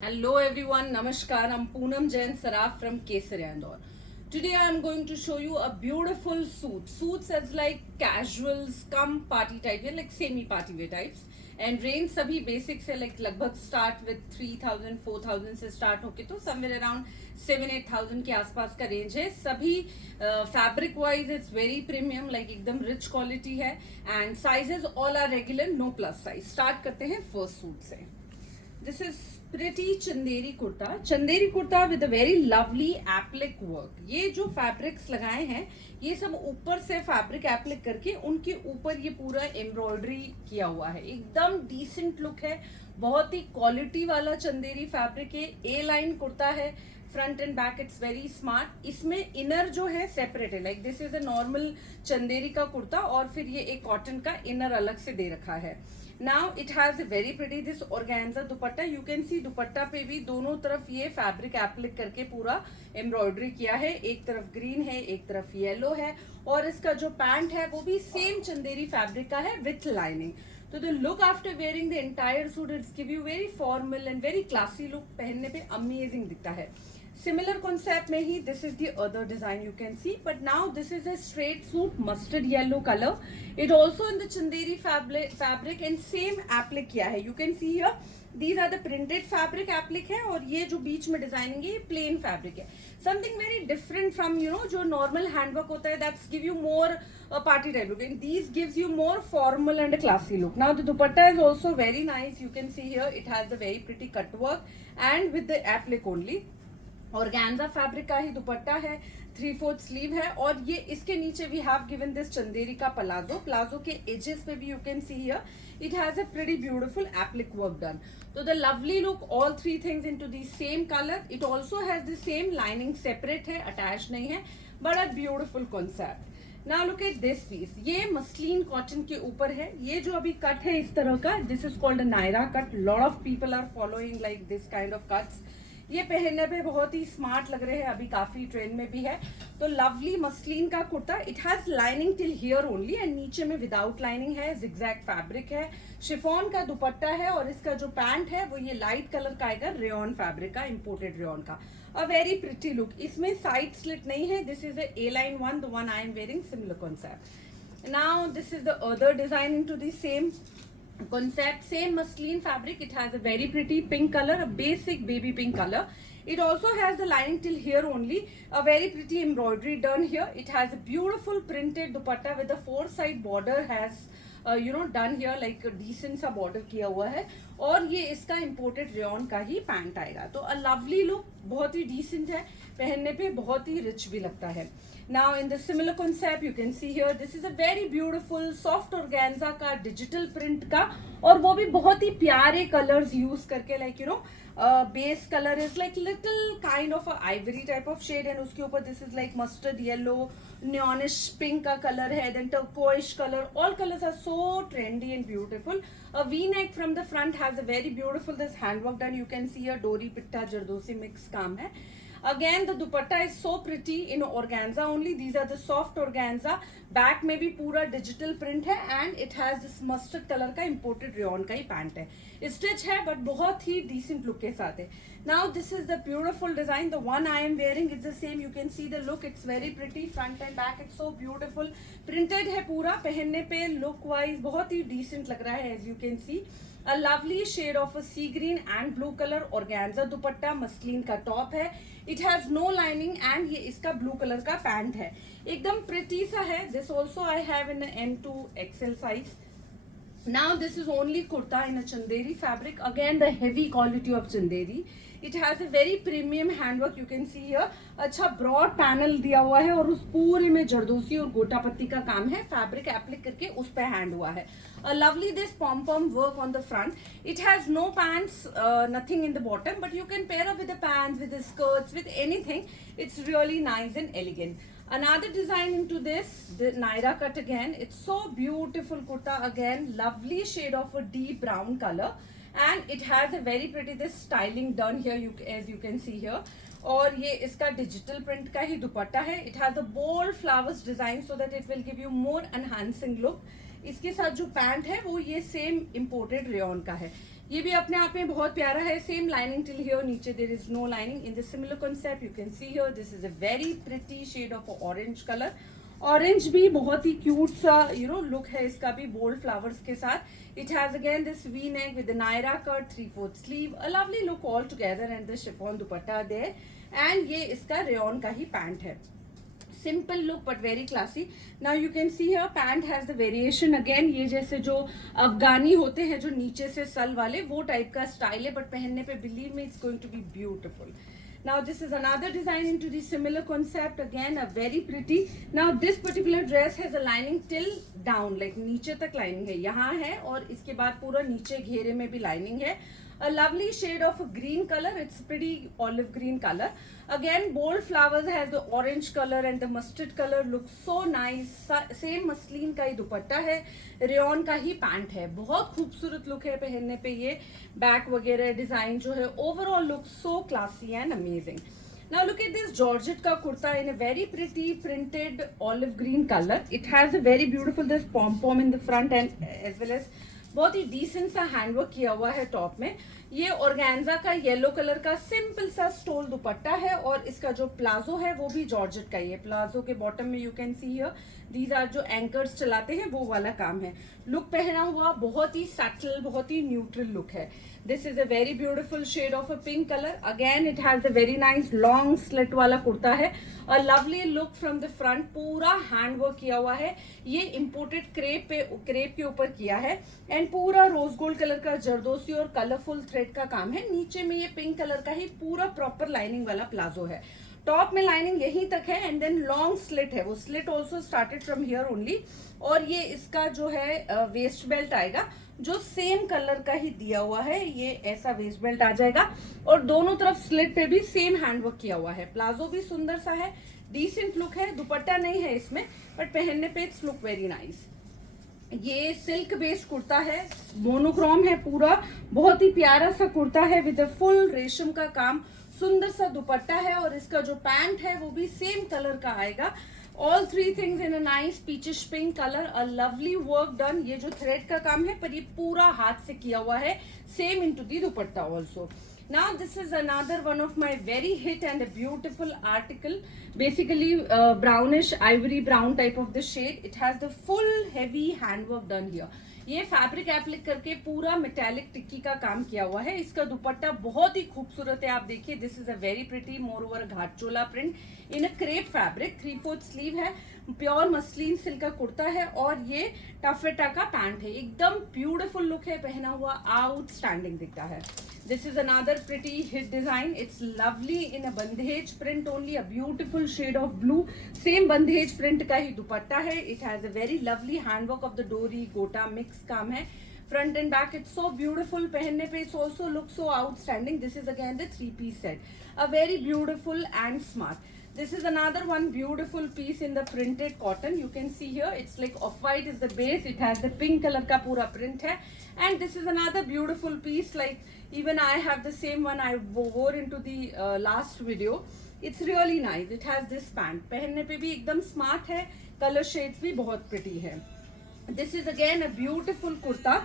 Hello everyone, Namaskar. I'm Poonam Jain Saraf from Kesariya Indore. Today I am going to show you a beautiful suit. Suits as like casuals, come party type, या like semi party wear types. And range सभी basic से like लगभग start with 3000, 4000 से start होके तो somewhere around 7-8,000 के आसपास का range है. सभी fabric wise it's very premium, like एकदम rich quality है. And sizes all are regular, no plus size. Start करते हैं first suit से. This is pretty Chanderi kurta with a very lovely applique work. ये जो फैब्रिक्स लगाए हैं ये सब ऊपर से फैब्रिक एप्लिक करके उनके ऊपर ये पूरा एम्ब्रॉयडरी किया हुआ है. एकदम डिसेंट लुक है. बहुत ही क्वालिटी वाला चंदेरी फैब्रिक है. ए लाइन कुर्ता है. Front end back it's very smart. इसमें इनर जो है सेपरेट है. Like this is a normal Chanderi का कुर्ता और फिर ये एक कॉटन का इनर अलग से दे रखा है. Now it has a very pretty this organza dupatta. You can see दुपट्टा पे भी दोनों तरफ ये फैब्रिक एप्लिक करके पूरा एम्ब्रॉयडरी किया है. एक तरफ ग्रीन है, एक तरफ येलो है और इसका जो पैंट है वो भी सेम चंदेरी फैब्रिक का है विथ लाइनिंग. तो the look after wearing the entire suit it's give you very formal and very classy look. पहनने पे अमेजिंग दिखता है. Similar concept में ही this is the other design you can see, but now this is a straight suit mustard yellow color. It also in the chanderi fabric and same applique किया है. You can see here these are the printed fabric applique है और ये जो बीच में designing है ये plain fabric है. Something very different from जो normal handwork होता है that's give you more party type look, and these gives you more formal and classy look. Now the dupatta is also very nice. You can see here it has a very pretty cut work and with the applique only. Organza fabric का ही दुपट्टा है. 3/4 sleeve है और ये इसके नीचे we have given this Chanderi का palazzo के एजेस पे भी you can see here it has a pretty beautiful applique work done. तो the lovely look all three things into the same colour. It also has the same lining separate है, attach नहीं है. बड़ा beautiful concept. Now look at this piece. ये muslin cotton के ऊपर है. ये जो अभी कट है इस तरह का this is called Naira cut. Lot of people are following like this kind of cuts. ये पहनने पे बहुत ही स्मार्ट लग रहे हैं. अभी काफी ट्रेंड में भी है. तो लवली मसलिन का kurta. It has lining till here only and नीचे में विदाउट लाइनिंग है. जिगजैग फैब्रिक है. शिफॉन का दुपट्टा है और इसका जो पैंट है वो ये लाइट कलर का आएगा. रेयन फैब्रिक का, इंपोर्टेड रेयन का. A very pretty look. इसमें साइड स्लिट नहीं है. This is a line one, the one I am wearing. Similar concept. Now this is the other design into the same concept, same muslin fabric. It has a very pretty pink color, a basic baby pink color. It also has the lining till here only, a very pretty embroidery done here. It has a beautiful printed dupatta with the 4-side border has done here, like a decent सा border किया हुआ है. और ये इसका imported rayon का ही pant आएगा. तो a lovely look, बहुत ही decent है. पहनने पे बहुत ही rich भी लगता है. Now in the similar concept you can see here this is a very beautiful soft organza का digital print का और वो भी बहुत ही प्यारे colors use करके like base color is like little kind of a ivory type of shade and उसके ऊपर this is like mustard yellow, neonish pink का color है, then turquoise color. All colors are so trendy and beautiful. A V-neck from the front has a very beautiful this handwork done. You can see a dori pitta jardosi mix काम है. Again the dupatta is so pretty in organza only. These are the soft organza. Back में भी पूरा digital print है and it has this mustard color का imported rayon का ही pant है. Stitch है but बहुत ही decent look के साथ है. Now this is the beautiful design. The one I am wearing it's the same. You can see the look. It's very pretty front and back. It's so beautiful. Printed है पूरा. पहनने पे look wise बहुत ही decent लग रहा है as you can see. A lovely shade of a sea green and blue color organza dupatta. Muslin का top है. It has no lining and ये इसका blue color का पैंट है. एकदम pretty सा है. This also I have in a M2 XL size. Now this is only kurta in a chanderi fabric. Again the heavy quality of chanderi. It has a very premium handwork. You can see here अच्छा broad panel दिया हुआ है और उस पूरे में जरदोसी और गोटा पत्ती का काम है. फैब्रिक एप्लिक करके उस पे हैंड हुआ है. A lovely this pom-pom work on the front. It has no pants, nothing in the bottom, but you can pair up with the pants, with the skirts, with anything. It's really nice and elegant. Another design into this, the Naira cut again. It's so beautiful kurta again. Lovely shade of a deep brown color. And it has a very pretty this styling done here as you can see here. और ये इसका digital print का ही दुपट्टा है. It has a bold flowers design so that it will give you more enhancing look. इसके साथ जो pant है वो ये सेम इंपोर्टेड रेयन का है. ये भी अपने आप में बहुत प्यारा है. सेम लाइनिंग till here, नीचे there is no lining. In the similar concept you can see here, this is a very pretty shade of orange color. Orange भी बहुत ही क्यूट सा लुक है इसका भी, बोल्ड फ्लावर्स के साथ. It has again this V neck with Naira cut, 3/4 sleeve, a lovely look all together and the chiffon dupatta there. And ये इसका रेयॉन का ही पैंट है. Simple look but very classy. Now you can see here pant has the variation. Again ये जैसे जो अफगानी होते हैं जो नीचे से सल वाले, वो टाइप का स्टाइल है, बट पहनने पे believe me it's going to be beautiful. Now this is another design into the similar concept, again a very pretty. Now this particular dress has a lining till down, like नीचे तक lining है, यहाँ है, और इसके बाद पूरा नीचे घेरे में भी lining है. A lovely shade of a green color, it's pretty olive green color. Again bold flowers has the orange color and the mustard color, looks so nice. Same muslin का ही दुपट्टा है, रेयॉन का ही पैंट है. बहुत खूबसूरत look है पहनने पे. ये बैक वगैरह डिजाइन जो है overall look so classy and amazing. Now look at this Georgette का kurta in a very pretty printed olive green color. It has a very beautiful this pom-pom in the front and as well as बहुत ही decent सा handwork किया हुआ है top में. ये organza का yellow colour का सिंपल सा स्टोल दुपट्टा है, और इसका जो प्लाजो है वो भी जॉर्जेट का ही है. प्लाजो के बॉटम में you can see here these are जो एंकर्स चलाते हैं वो वाला काम है. लुक पहना हुआ बहुत ही सटल, बहुत ही न्यूट्रल लुक है. This is a very beautiful shade of a pink colour. Again it has the very nice long slit वाला कुर्ता है. A lovely look from the front, पूरा हैंडवर्क किया हुआ है. ये इम्पोर्टेड क्रेप के ऊपर किया है, एंड पूरा रोज गोल्ड कलर का जरदोसी और कलरफुल थ्रेड का काम है. नीचे में ये पिंक कलर का ही पूरा प्रॉपर लाइनिंग वाला प्लाजो है. टॉप में लाइनिंग यहीं तक है, एंड देन लॉन्ग स्लिट है. वो slit also started from here only. और ये इसका जो है वेस्ट बेल्ट आएगा जो सेम कलर का ही दिया हुआ है. ये ऐसा वेस्ट बेल्ट आ जाएगा, और दोनों तरफ स्लिट पे भी सेम हैंडवर्क किया हुआ है. प्लाजो भी सुंदर सा है, डिसेंट लुक है. दुपट्टा नहीं है इसमें, बट पहनने पे इट्स लुक वेरी नाइस. ये सिल्क बेस्ड कुर्ता है, मोनोक्रोम है पूरा, बहुत ही प्यारा सा कुर्ता है विद फुल रेशम का काम. सुंदर सा दुपट्टा है, और इसका जो पैंट है वो भी सेम कलर का आएगा. All three things in a nice peachish pink colour. A lovely work done. ये जो थ्रेड का काम है पर ये पूरा हाथ से किया हुआ है, same into the dupatta also. Now this is another one of my very hit and a beautiful article. Basically brownish ivory brown type of the shade. It has the full heavy handwork done here. ये fabric applique करके पूरा metallic टिक्की का काम किया हुआ है. इसका दुपट्टा बहुत ही खूबसूरत है, आप देखिए. This is a very pretty, more over Ghat Chola print in a crepe fabric. 3/4 sleeve है, प्योर मसलिन सिल्क का कुर्ता है, और ये टाफेटा का पैंट है. एकदम ब्यूटीफुल लुक है, पहना हुआ आउटस्टैंडिंग दिखता है. This is another pretty hit design. It's lovely in a bandhej print only, a beautiful shade of blue. Same bandhej print का ही दुपट्टा है. It has a very lovely handwork of the dori gota mix काम है. Front and back it's so beautiful. पहनने पे it's also looks so outstanding. This is again the 3-piece set. A very beautiful and smart. This is another one beautiful piece in the printed cotton. You can see here it's like off-white is the base. It has the pink color का पूरा print है. And this is another beautiful piece, like even I have the same one I wore into the last video. It's really nice. It has this pant. पहनने पे भी एकदम smart है. Color shades भी बहुत pretty है. This is again a beautiful kurta.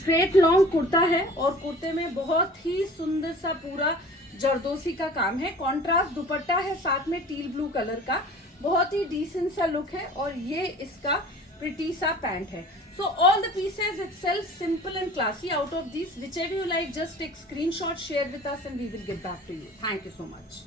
Straight long kurta है, और कुर्ते में बहुत ही सुंदर सा पूरा जरदोसी का काम है. कॉन्ट्रास्ट दुपट्टा है, साथ में टील ब्लू कलर का. बहुत ही डिसेंट सा लुक है, और ये इसका प्रिटी सा पैंट है. So all the pieces itself simple and classy. Out of these, whichever you like, just take screenshot, share with us, and we will get back to you. Thank you so much.